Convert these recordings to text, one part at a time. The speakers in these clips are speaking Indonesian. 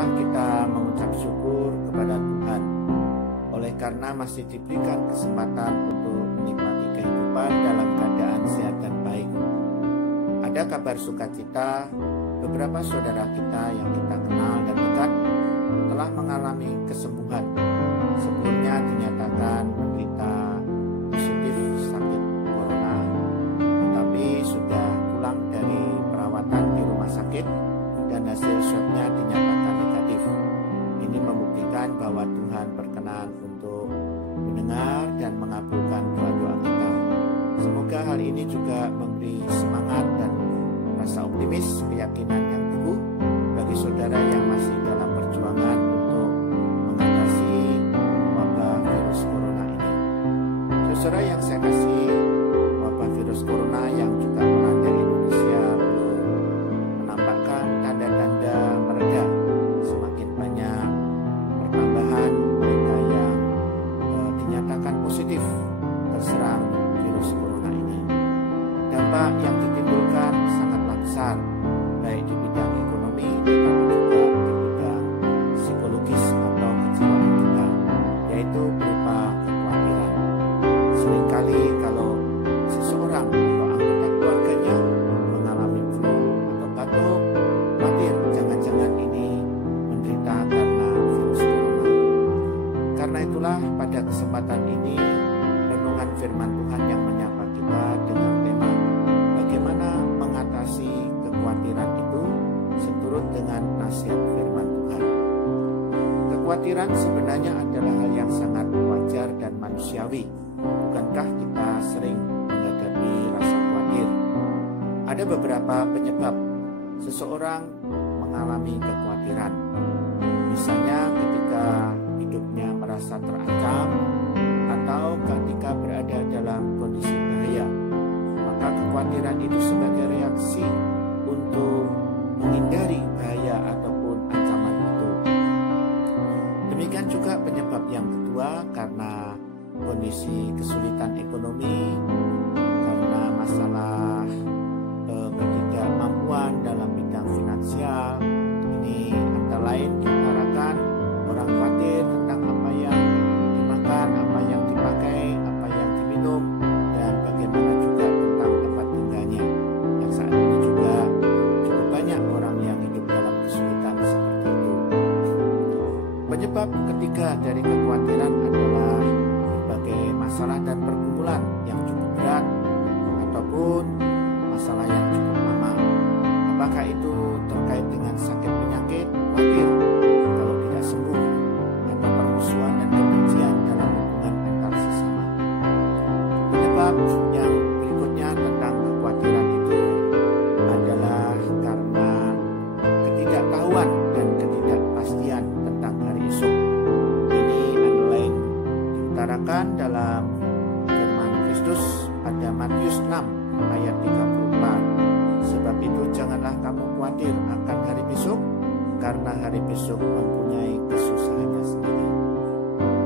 Marilah kita mengucap syukur kepada Tuhan oleh karena masih diberikan kesempatan untuk menikmati kehidupan dalam keadaan sehat dan baik. Ada kabar sukacita, beberapa saudara kita yang kita kenal dan dekat telah mengalami kesembuhan. Sebelumnya dinyatakan menderita positif sakit corona, tetapi sudah pulang dari perawatan di rumah sakit dan hasil swabnya dinyatakan negatif. Ini membuktikan bahwa Tuhan berkenan untuk mendengar dan mengabulkan doa-doa kita. Semoga hal ini juga memberi semangat dan rasa optimis, keyakinan yang teguh bagi saudara yang masih dalam perjuangan untuk mengatasi wabah virus corona ini. Saudara yang saya kasih, wabah virus corona yang juga melanda Indonesia belum menampakkan tanda-tanda mereda. Semakin banyak pertambahan mereka yang dinyatakan positif terserang virus corona ini. Dampak yang ditimbulkan sangatlah besar, baik di bidang ekonomi tetapi juga di bidang psikologis atau kejiwaan kita, yaitu berupa kekhawatiran. Seringkali kalau seseorang atau anggota keluarganya mengalami flu atau batuk, khawatir jangan-jangan ini menderita karena virus corona. Karena itulah pada kesempatan ini renungan firman Tuhan yang menyapa kita dengan tema bagaimana mengatasi kekhawatiran itu seturut dengan nasihat firman Tuhan. Kekhawatiran sebenarnya adalah hal yang sangat wajar dan manusiawi. Bukankah kita sering menghadapi rasa khawatir? Ada beberapa penyebab seseorang mengalami kekhawatiran. Misalnya ketika hidupnya merasa terancam atau ketika berada dalam kondisi bahaya. Maka kekhawatiran itu sebagai reaksi untuk menghindari bahaya ataupun ancaman itu. Demikian juga penyebab yang kedua karena kondisi kesulitan ekonomi, karena masalah ketidakmampuan dalam bidang finansial. Ini antara lain diutarakan orang khawatir tentang apa yang dimakan, apa yang dipakai, apa yang diminum, dan bagaimana juga tentang tempat tinggalnya. Yang saat ini juga cukup banyak orang yang hidup dalam kesulitan seperti itu. Penyebab ketiga dari kekhawatiran adalah berbagai masalah dan pergumulan yang cukup berat ataupun masalah yang cukup lama. Apakah itu terkait dengan sakit penyakit, khawatir kalau tidak sembuh, atau permusuhan dan kebencian dalam hubungan antar sesama. Penyebab yang berikutnya tentang kekhawatiran itu adalah karena ketidaktahuan dan ketidakpastian tentang hari esok. Ini antara lain diutarakan dalam firman Kristus pada Matius 6 ayat 34. Sebab itu janganlah kamu khawatir akan hari besok, karena hari besok mempunyai kesusahannya sendiri.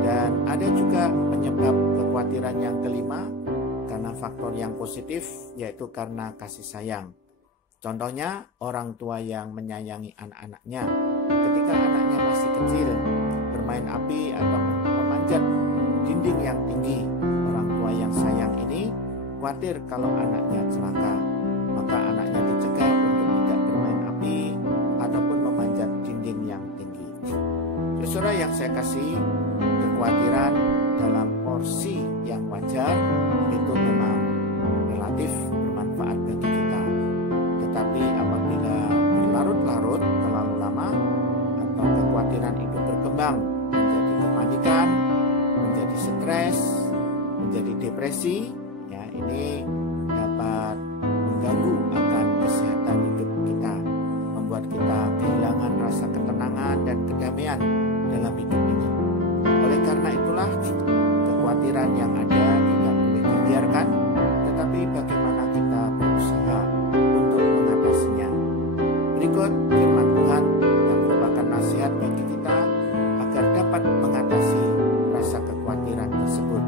Dan ada juga penyebab kekhawatiran yang kelima karena faktor yang positif, yaitu karena kasih sayang. Contohnya orang tua yang menyayangi anak-anaknya. Ketika anaknya masih kecil, bermain api atau memanjat dinding yang tinggi, orang tua yang sayang ini khawatir kalau anaknya celaka. Maka anaknya dicegah untuk tidak bermain api ataupun memanjat dinding yang tinggi. Saudara yang saya kasih, kekhawatiran dalam porsi yang wajar itu memang relatif bermanfaat bagi kita. Tetapi apabila berlarut-larut terlalu lama atau kekhawatiran itu berkembang menjadi kepanikan, menjadi stres, menjadi depresi, ya ini dapat mengganggu akan kesehatan hidup kita, membuat kita kehilangan rasa ketenangan dan kedamaian dalam hidup ini. Oleh karena itulah kekhawatiran yang ada tidak boleh dibiarkan, tetapi bagaimana kita berusaha untuk mengatasinya. Berikut firman Tuhan yang merupakan nasihat bagi kita agar dapat mengatasi rasa kekhawatiran tersebut.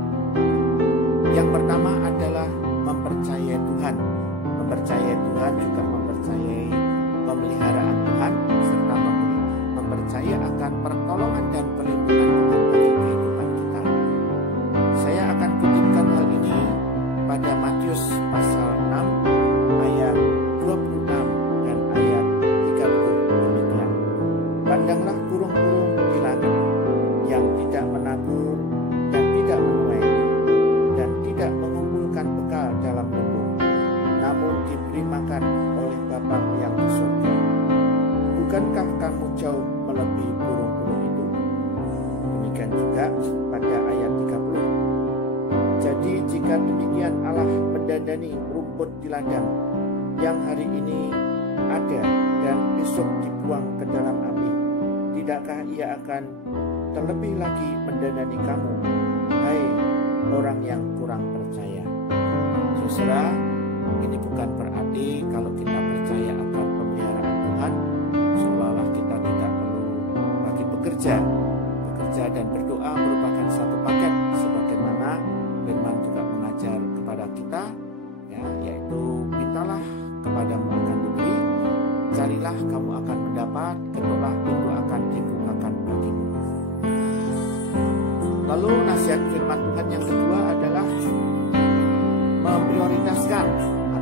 Yang pertama adalah mempercayai Tuhan. Mempercayai Tuhan juga mempercayai pemeliharaan Tuhan serta mempercayai bukankah kamu jauh melebihi burung-burung itu? Demikian juga pada ayat 30. Jadi jika demikian Allah mendandani rumput di ladang yang hari ini ada dan besok dibuang ke dalam api, tidakkah ia akan terlebih lagi mendandani kamu, hai orang yang kurang percaya? Saudara, ini bukan berarti kalau kita percaya akan pemeliharaan Tuhan, seolah-olah kita tidak perlu lagi bekerja dan berdoa merupakan satu paket, sebagaimana firman juga mengajar kepada kita, ya, yaitu mintalah kepadamu akan diberi, carilah kamu akan mendapat, ketuklah pintu akan dibukakan bagimu. Lalu nasihat firman Tuhan yang kedua adalah memprioritaskan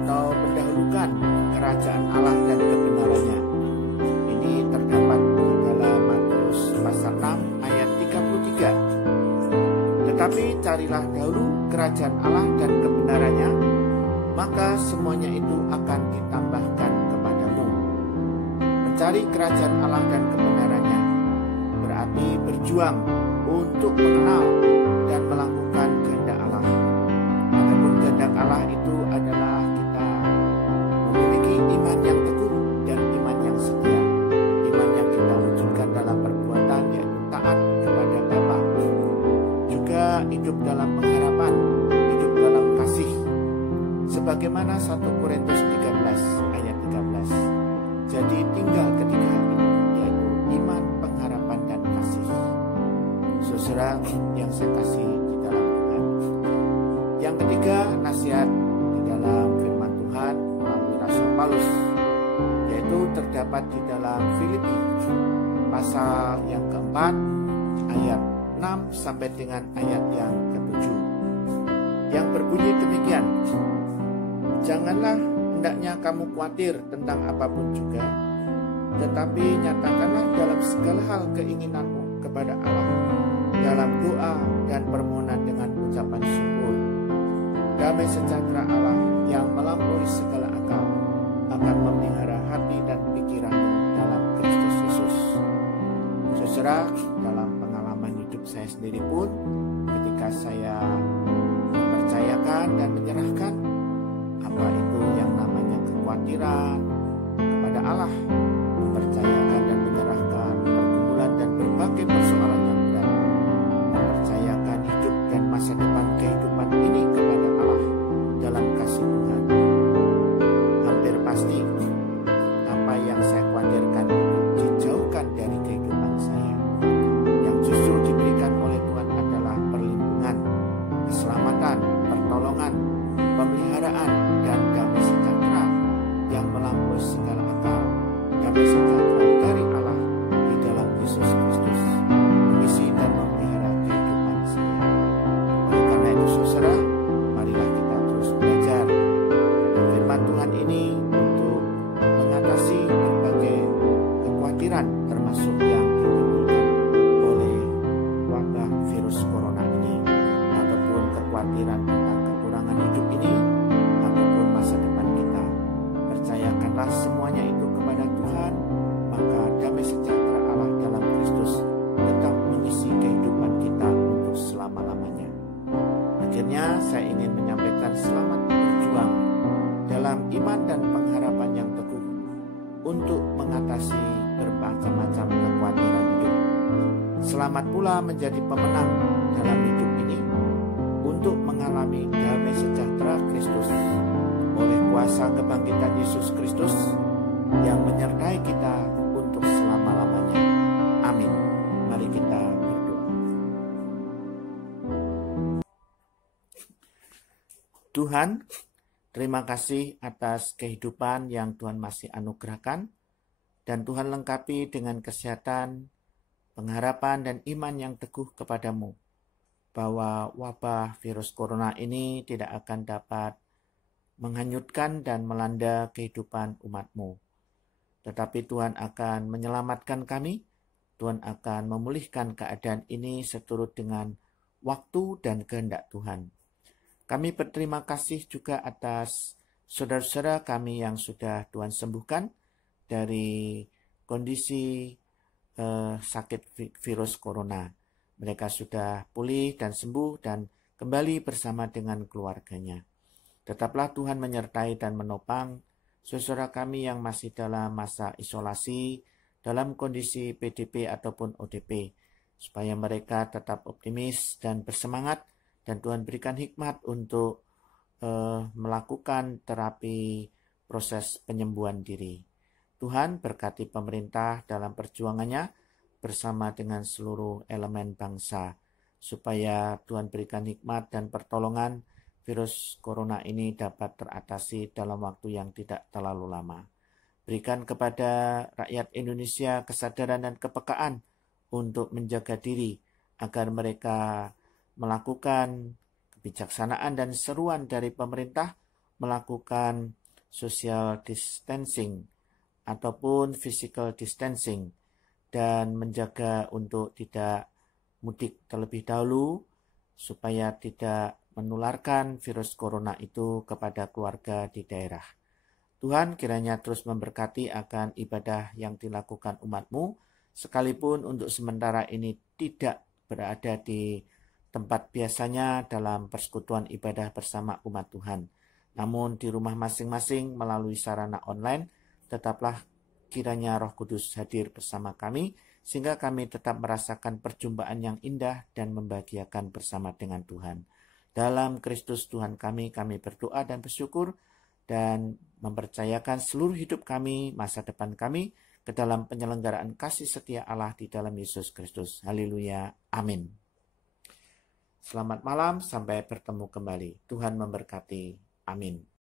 atau mendahulukan kerajaan Allah dan kebenarannya. Ini terdapat di dalam Matius pasal 6 ayat 33. Tetapi carilah dahulu kerajaan Allah dan kebenarannya, maka semuanya itu akan ditambahkan kepadamu. Mencari kerajaan Allah dan kebenarannya berarti berjuang untuk mengenal dan melakukan kehendak Allah. Adapun kehendak Allah itu adalah kita memiliki iman yang teguh dan iman yang setia. Iman yang kita wujudkan dalam perbuatan, yaitu taat kepada Bapa. Juga hidup dalam pengharapan, hidup dalam kasih. Sebagaimana 1 Korintus 13 ayat 13. Jadi tinggal ketiga hal ini, yaitu iman, pengharapan, dan kasih. Saudara yang saya kasih di dalam Tuhan. Yang ketiga, nasihat di dalam firman Tuhan melalui Rasul Paulus, yaitu terdapat di dalam Filipi pasal yang keempat ayat 6 sampai dengan ayat yang ke-7, yang berbunyi demikian: janganlah hendaknya kamu khawatir tentang apapun juga, tetapi nyatakanlah dalam segala hal keinginanmu kepada Allah dalam doa dan permohonan dengan ucapan syukur. Damai sejahtera Allah yang melampaui segala akal akan memelihara hati dan pikiranmu dalam Kristus Yesus. Saudara, dalam pengalaman hidup saya sendiri pun, ketika saya mempercayakan dan menyerahkan apa itu yang namanya kekhawatiran kepada Allah, mempercayakan dan menyerahkan pergumulan dan berbagai persoalan yang berat, mempercayakan hidup dan masa depan kehidupan ini kepada Allah dalam kasih Tuhan, hampir pasti apa yang saya khawatirkan itu dijauhkan dari kehidupan saya. Yang justru diberikan oleh Tuhan adalah perlindungan, keselamatan, pertolongan, pemeliharaan, dan damai sejahtera yang melampaui segala akal. Damai sejahtera dari Allah di dalam Yesus Kristus mengisi dan memelihara kehidupan saya. Oleh karena itu saudara, marilah kita terus belajar pada firman Tuhan ini untuk mengatasi berbagai kekhawatiran, termasuk yang ditimbulkan oleh wabah virus corona ini, ataupun kekhawatiran tentang kekurangan hidup ini, ataupun masa depan kita. Percayakanlah semuanya itu kepada Tuhan, maka damai sejahtera Allah dalam Kristus tetap mengisi kehidupan kita untuk selama-lamanya. Akhirnya saya ingin menyampaikan selamat berjuang dalam iman dan pengharapan yang teguh untuk mengatasi bermacam-macam kekhawatiran hidup. Selamat pula menjadi pemenang dalam hidup ini untuk mengalami damai sejahtera Kristus oleh kuasa kebangkitan Yesus Kristus yang menyertai kita untuk selama-lamanya. Amin. Mari kita berdoa. Tuhan, terima kasih atas kehidupan yang Tuhan masih anugerahkan, dan Tuhan lengkapi dengan kesehatan, pengharapan, dan iman yang teguh kepadamu, bahwa wabah virus corona ini tidak akan dapat menghanyutkan dan melanda kehidupan umat-Mu. Tetapi Tuhan akan menyelamatkan kami, Tuhan akan memulihkan keadaan ini seturut dengan waktu dan kehendak Tuhan. Kami berterima kasih juga atas saudara-saudara kami yang sudah Tuhan sembuhkan dari kondisi sakit virus corona. Mereka sudah pulih dan sembuh dan kembali bersama dengan keluarganya. Tetaplah Tuhan menyertai dan menopang saudara kami yang masih dalam masa isolasi, dalam kondisi PDP ataupun ODP, supaya mereka tetap optimis dan bersemangat, dan Tuhan berikan hikmat untuk melakukan terapi proses penyembuhan diri. Tuhan berkati pemerintah dalam perjuangannya bersama dengan seluruh elemen bangsa, supaya Tuhan berikan hikmat dan pertolongan virus corona ini dapat teratasi dalam waktu yang tidak terlalu lama. Berikan kepada rakyat Indonesia kesadaran dan kepekaan untuk menjaga diri agar mereka melakukan kebijaksanaan dan seruan dari pemerintah melakukan social distancing ataupun physical distancing dan menjaga untuk tidak mudik terlebih dahulu supaya tidak menularkan virus corona itu kepada keluarga di daerah. Tuhan kiranya terus memberkati akan ibadah yang dilakukan umat-Mu, sekalipun untuk sementara ini tidak berada di tempat biasanya dalam persekutuan ibadah bersama umat Tuhan. Namun di rumah masing-masing melalui sarana online, tetaplah kiranya Roh Kudus hadir bersama kami, sehingga kami tetap merasakan perjumpaan yang indah dan membahagiakan bersama dengan Tuhan. Dalam Kristus Tuhan kami berdoa dan bersyukur, dan mempercayakan seluruh hidup kami, masa depan kami, ke dalam penyelenggaraan kasih setia Allah di dalam Yesus Kristus. Haleluya. Amin. Selamat malam, sampai bertemu kembali. Tuhan memberkati. Amin.